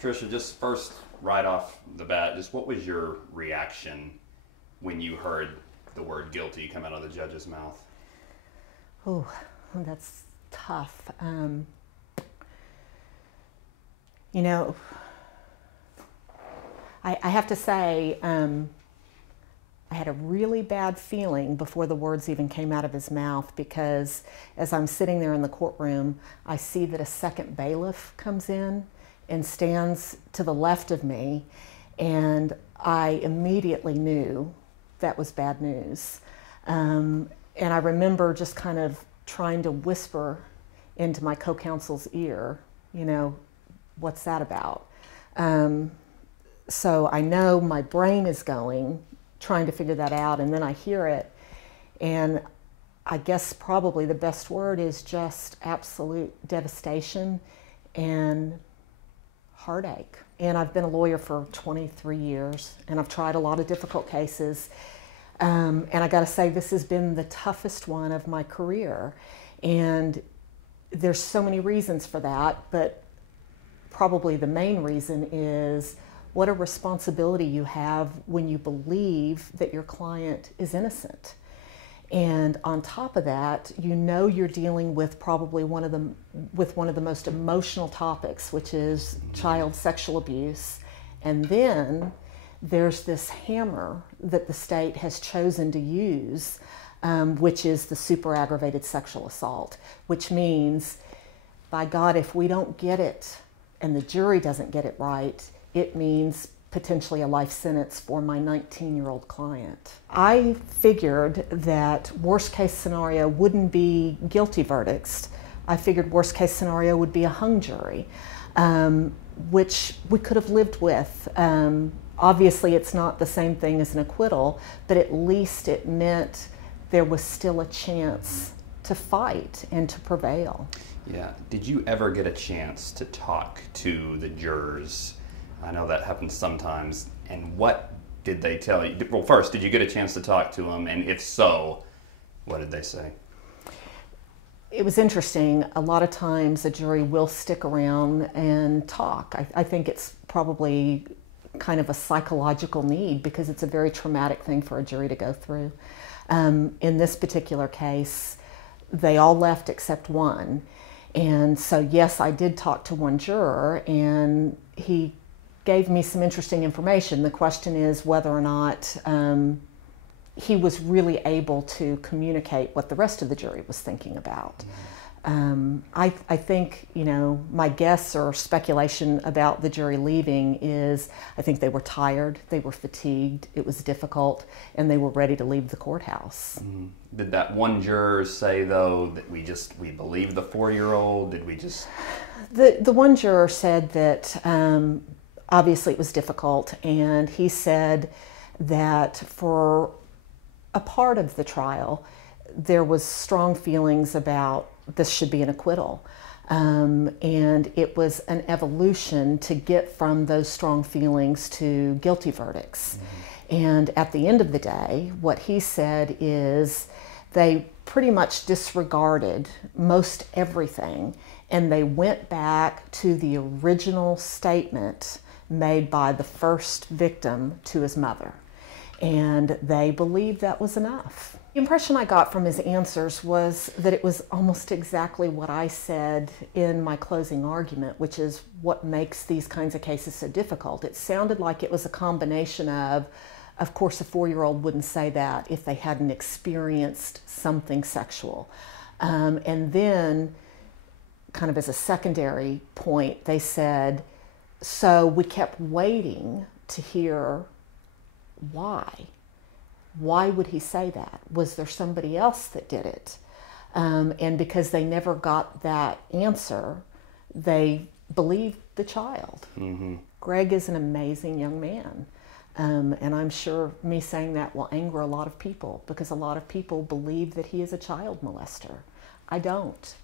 Trisha, just first, right off the bat, just what was your reaction when you heard the word guilty come out of the judge's mouth? Oh, that's tough. You know, I have to say, I had a really bad feeling before the words even came out of his mouth, because as I'm sitting there in the courtroom, I see that a second bailiff comes in and stands to the left of me, and I immediately knew that was bad news. And I remember just kind of trying to whisper into my co-counsel's ear, what's that about? So I know my brain is going, trying to figure that out, and then I hear it, and I guess probably the best word is just absolute devastation and heartache. And I've been a lawyer for 23 years, and I've tried a lot of difficult cases, and I got to say, this has been the toughest one of my career, and there's so many reasons for that, but probably the main reason is what a responsibility you have when you believe that your client is innocent. And on top of that, you're dealing with probably one of the most emotional topics, which is child sexual abuse. And then there's this hammer that the state has chosen to use, which is the super aggravated sexual assault, which means, by God, if we don't get it and the jury doesn't get it right, it means potentially a life sentence for my 19-year-old client. I figured that worst case scenario wouldn't be guilty verdicts. I figured worst case scenario would be a hung jury, which we could have lived with. Obviously, it's not the same thing as an acquittal, but at least it meant there was still a chance to fight and to prevail. Yeah. Did you ever get a chance to talk to the jurors? I know that happens sometimes. And what did they tell you? Well, first, did you get a chance to talk to them? And if so, what did they say? It was interesting. A lot of times a jury will stick around and talk. I think it's probably kind of a psychological need, because it's a very traumatic thing for a jury to go through. In this particular case, they all left except one. And so, yes, I did talk to one juror, and he gave me some interesting information. The question is whether or not he was really able to communicate what the rest of the jury was thinking about. I think, my guess or speculation about the jury leaving is, I think they were tired, they were fatigued, it was difficult, and they were ready to leave the courthouse. Mm-hmm. Did that one juror say, though, that we believe the 4-year-old? Did we just... The one juror said that obviously it was difficult, and he said that for a part of the trial, there was strong feelings about this should be an acquittal. And it was an evolution to get from those strong feelings to guilty verdicts. Mm-hmm. And at the end of the day, what he said is they pretty much disregarded most everything, and they went back to the original statement made by the first victim to his mother. And they believed that was enough. The impression I got from his answers was that it was almost exactly what I said in my closing argument, which is what makes these kinds of cases so difficult. It sounded like it was a combination of course, a 4-year-old wouldn't say that if they hadn't experienced something sexual. And then, kind of as a secondary point, they said, so we kept waiting to hear why. Why would he say that? Was there somebody else that did it? And because they never got that answer, they believed the child. Mm-hmm. Greg is an amazing young man. And I'm sure me saying that will anger a lot of people, because a lot of people believe that he is a child molester. I don't.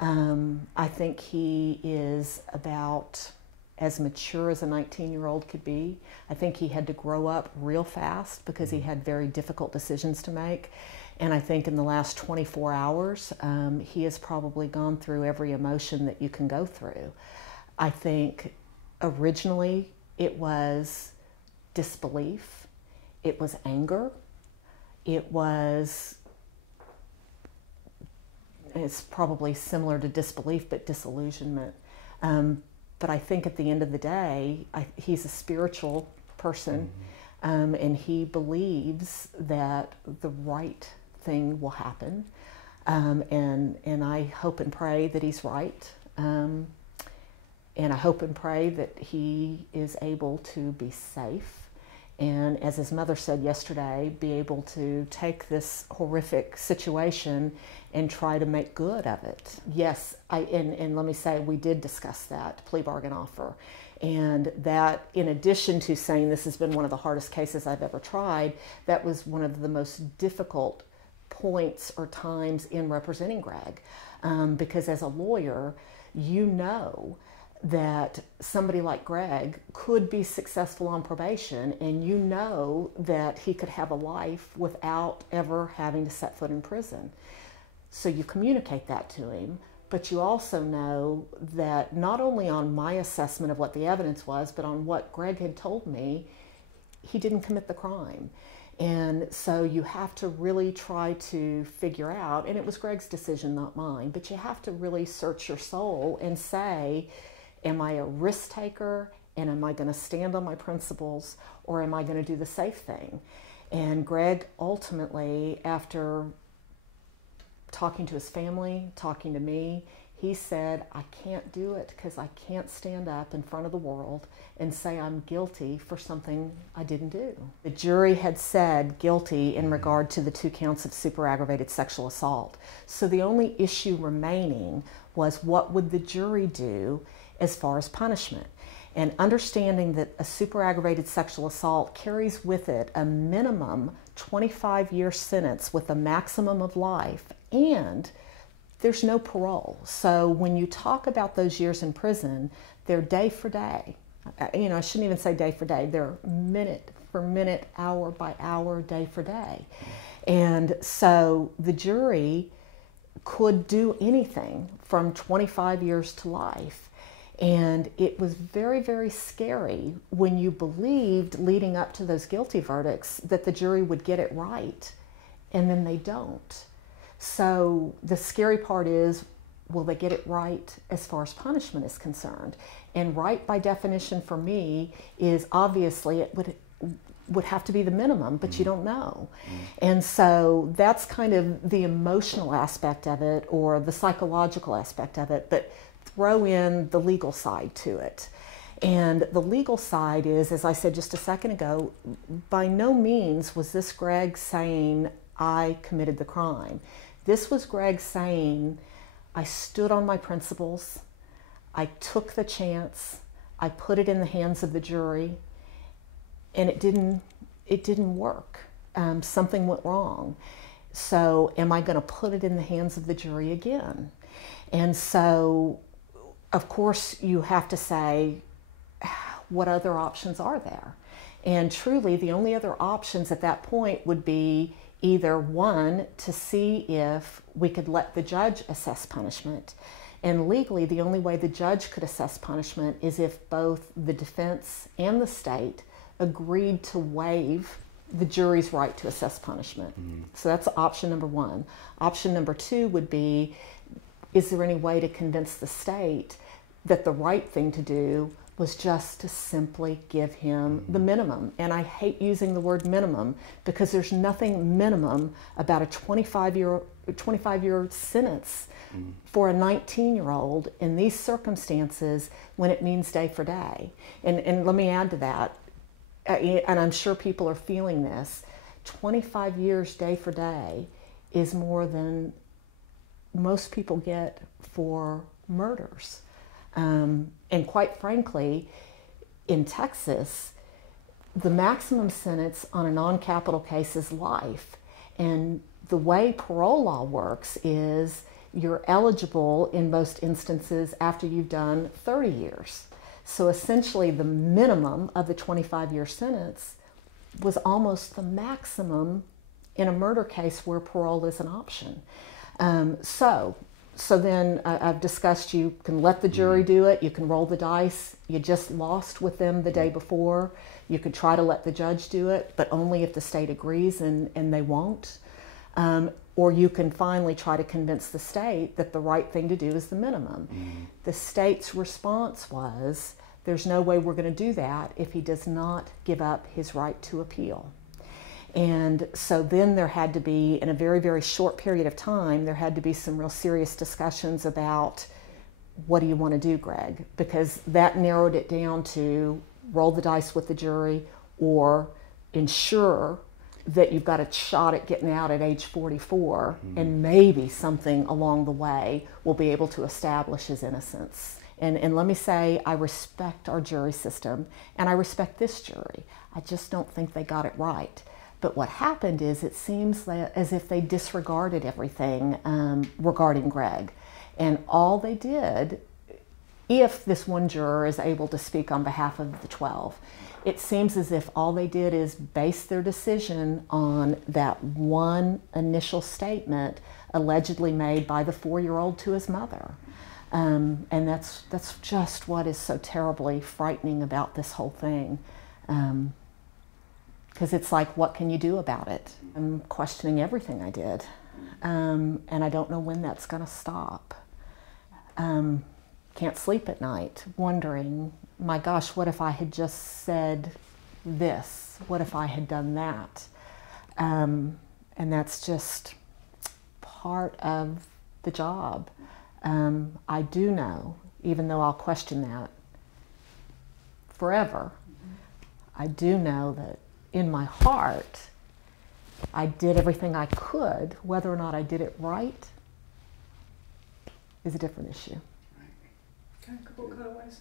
I think he is about as mature as a 19-year-old could be. I think he had to grow up real fast because he had very difficult decisions to make. And I think in the last 24 hours, he has probably gone through every emotion that you can go through. I think originally it was disbelief, it was anger, it's probably similar to disbelief, but disillusionment. But I think at the end of the day, he's a spiritual person, and he believes that the right thing will happen. And I hope and pray that he's right. And I hope and pray that he is able to be safe. And as his mother said yesterday, be able to take this horrific situation and try to make good of it. Yes, and let me say, we did discuss that plea bargain offer. And that, in addition to saying this has been one of the hardest cases I've ever tried, that was one of the most difficult points or times in representing Greg. Because as a lawyer, you know that somebody like Greg could be successful on probation, and you know that he could have a life without ever having to set foot in prison. So you communicate that to him, but you also know that not only on my assessment of what the evidence was, but on what Greg had told me, he didn't commit the crime. And so you have to really try to figure out, and it was Greg's decision, not mine, but you have to really search your soul and say, am I a risk taker, and am I going to stand on my principles, or am I going to do the safe thing? And Greg ultimately, after talking to his family, talking to me, he said, I can't do it because I can't stand up in front of the world and say I'm guilty for something I didn't do. The jury had said guilty in regard to the 2 counts of super aggravated sexual assault. So the only issue remaining was, what would the jury do as far as punishment? And understanding that a super aggravated sexual assault carries with it a minimum 25-year sentence with a maximum of life, and there's no parole. So when you talk about those years in prison, they're day for day. You know, I shouldn't even say day for day. They're minute for minute, hour by hour, day for day. And so the jury could do anything from 25 years to life. And it was very, very scary when you believed, leading up to those guilty verdicts, that the jury would get it right, and then they don't. So the scary part is, will they get it right as far as punishment is concerned? And right, by definition for me, is obviously it would have to be the minimum, but you don't know. And so that's kind of the emotional aspect of it, or the psychological aspect of it, but throw in the legal side to it. And the legal side is, as I said just a second ago, by no means was this Greg saying, I committed the crime. This was Greg saying, I stood on my principles, I took the chance, I put it in the hands of the jury, and it didn't work. Something went wrong. So am I going to put it in the hands of the jury again? And so, of course, you have to say, what other options are there? And truly, the only other options at that point would be either, one, to see if we could let the judge assess punishment. And legally, the only way the judge could assess punishment is if both the defense and the state agreed to waive the jury's right to assess punishment. So that's option number one. Option number two would be, is there any way to convince the state that the right thing to do was just to simply give him the minimum? And I hate using the word minimum, because there's nothing minimum about a 25-year sentence for a 19-year-old in these circumstances, when it means day for day. And let me add to that, and I'm sure people are feeling this, 25 years day for day is more than most people get for murders. And quite frankly, in Texas, the maximum sentence on a non-capital case is life. And the way parole law works is you're eligible in most instances after you've done 30 years. So essentially the minimum of the 25-year sentence was almost the maximum in a murder case where parole is an option. So So then I've discussed you can let the jury do it, you can roll the dice, you just lost with them the day before, you could try to let the judge do it, but only if the state agrees, and they won't. Or you can finally try to convince the state that the right thing to do is the minimum. The state's response was, there's no way we're going to do that if he does not give up his right to appeal. And so then there had to be, in a very, very short period of time, there had to be some real serious discussions about, what do you want to do, Greg? Because that narrowed it down to roll the dice with the jury, or ensure that you've got a shot at getting out at age 44, and maybe something along the way will be able to establish his innocence. And let me say, I respect our jury system, and I respect this jury. I just don't think they got it right. But what happened is, it seems as if they disregarded everything regarding Greg. And all they did, if this one juror is able to speak on behalf of the 12, it seems as if all they did is base their decision on that one initial statement allegedly made by the 4-year-old to his mother. And that's just what is so terribly frightening about this whole thing. Because it's like, what can you do about it? I'm questioning everything I did. And I don't know when that's going to stop. Can't sleep at night, wondering, my gosh, what if I had just said this? What if I had done that? And that's just part of the job. I do know, even though I'll question that forever, I do know that in my heart, I did everything I could. Whether or not I did it right is a different issue. Can I couple cutaways?